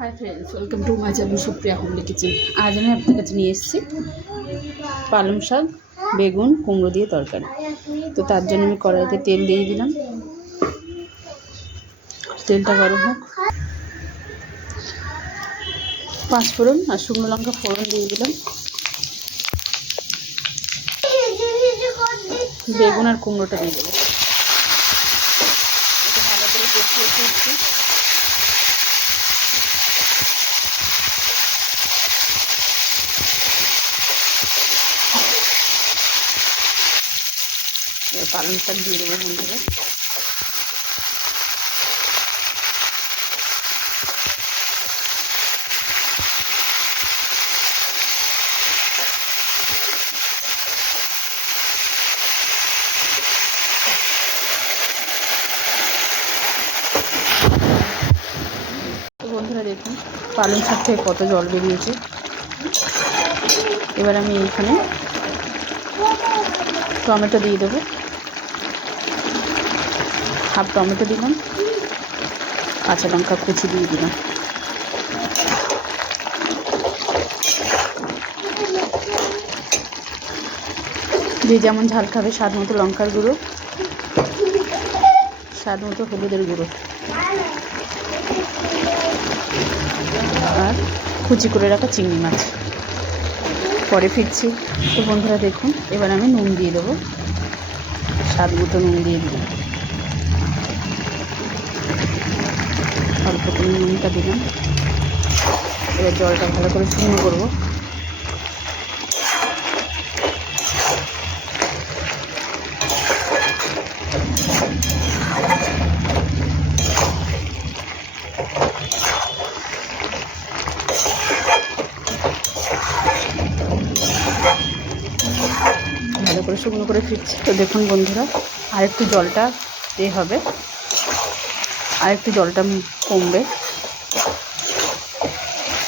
Hi friends, welcome to my channel Supriya homely kitchen. আজ আমি আপনার কাছে নিয়ে এসেছি পালং শাক, বেগুন, কুমড়ো দিয়ে তরকারি। তো তার জন্য আমি কড়াইতে তেল দিয়ে দিলাম। তেলটা গরম হোক, পাঁচফোড়ন আর শুকনো লঙ্কা ফোড়ন দিয়ে দিলাম। বেগুন আর কুমড়োটা দিয়ে দেবো। এটা ভালো করে কষিয়ে করছি। পালং শাক দিয়ে দেবো বন্ধুরা। তো বন্ধুরা দেখুন পালং শাক থেকে কত জল বেরিয়েছে। এবার আমি এখানে টমেটো দিয়ে দেবো। হাফ টমেটো দিলাম, কাঁচা লঙ্কা কুচি দিয়ে দিলাম। যে যেমন ঝাল খাবে স্বাদ মতো লঙ্কার গুঁড়ো, স্বাদ মতো হলুদের গুঁড়ো, আর কুচি করে রাখা চিংড়ি মাছ। পরে ফিরছি। তো বন্ধুরা দেখুন এবার আমি নুন দিয়ে দেবো, স্বাদ মতো নুন দিয়ে দিলাম। অল্প করে নুনটা দিলাম। এবার জলটা ভালো করে শুকনো করবো। ভালো করে শুকনো করে ফিরছি। তো দেখুন বন্ধুরা আরেকটু জলটা হবে, আরেকটু জলটা কমবে।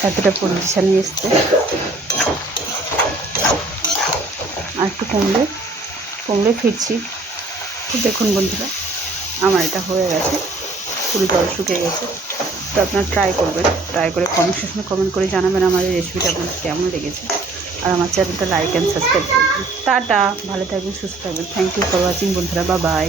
এতটা পজিশন নিয়ে এসছে, আর একটু কমলে ফিরছি। তো দেখুন বন্ধুরা আমার এটা হয়ে গেছে, পুরো জল শুকিয়ে গেছে। তো আপনারা ট্রাই করবেন, ট্রাই করে কমেন্ট সেকশনে কমেন্ট করে জানাবেন আমার এই রেসিপিটা আপনাদের কেমন লেগেছে। আর আমার চ্যানেলটা লাইক অ্যান্ড সাবস্ক্রাইব করবেন। টাটা, ভালো থাকবেন, সুস্থ থাকবেন। থ্যাংক ইউ ফর ওয়াচিং বন্ধুরা, বাই বাই।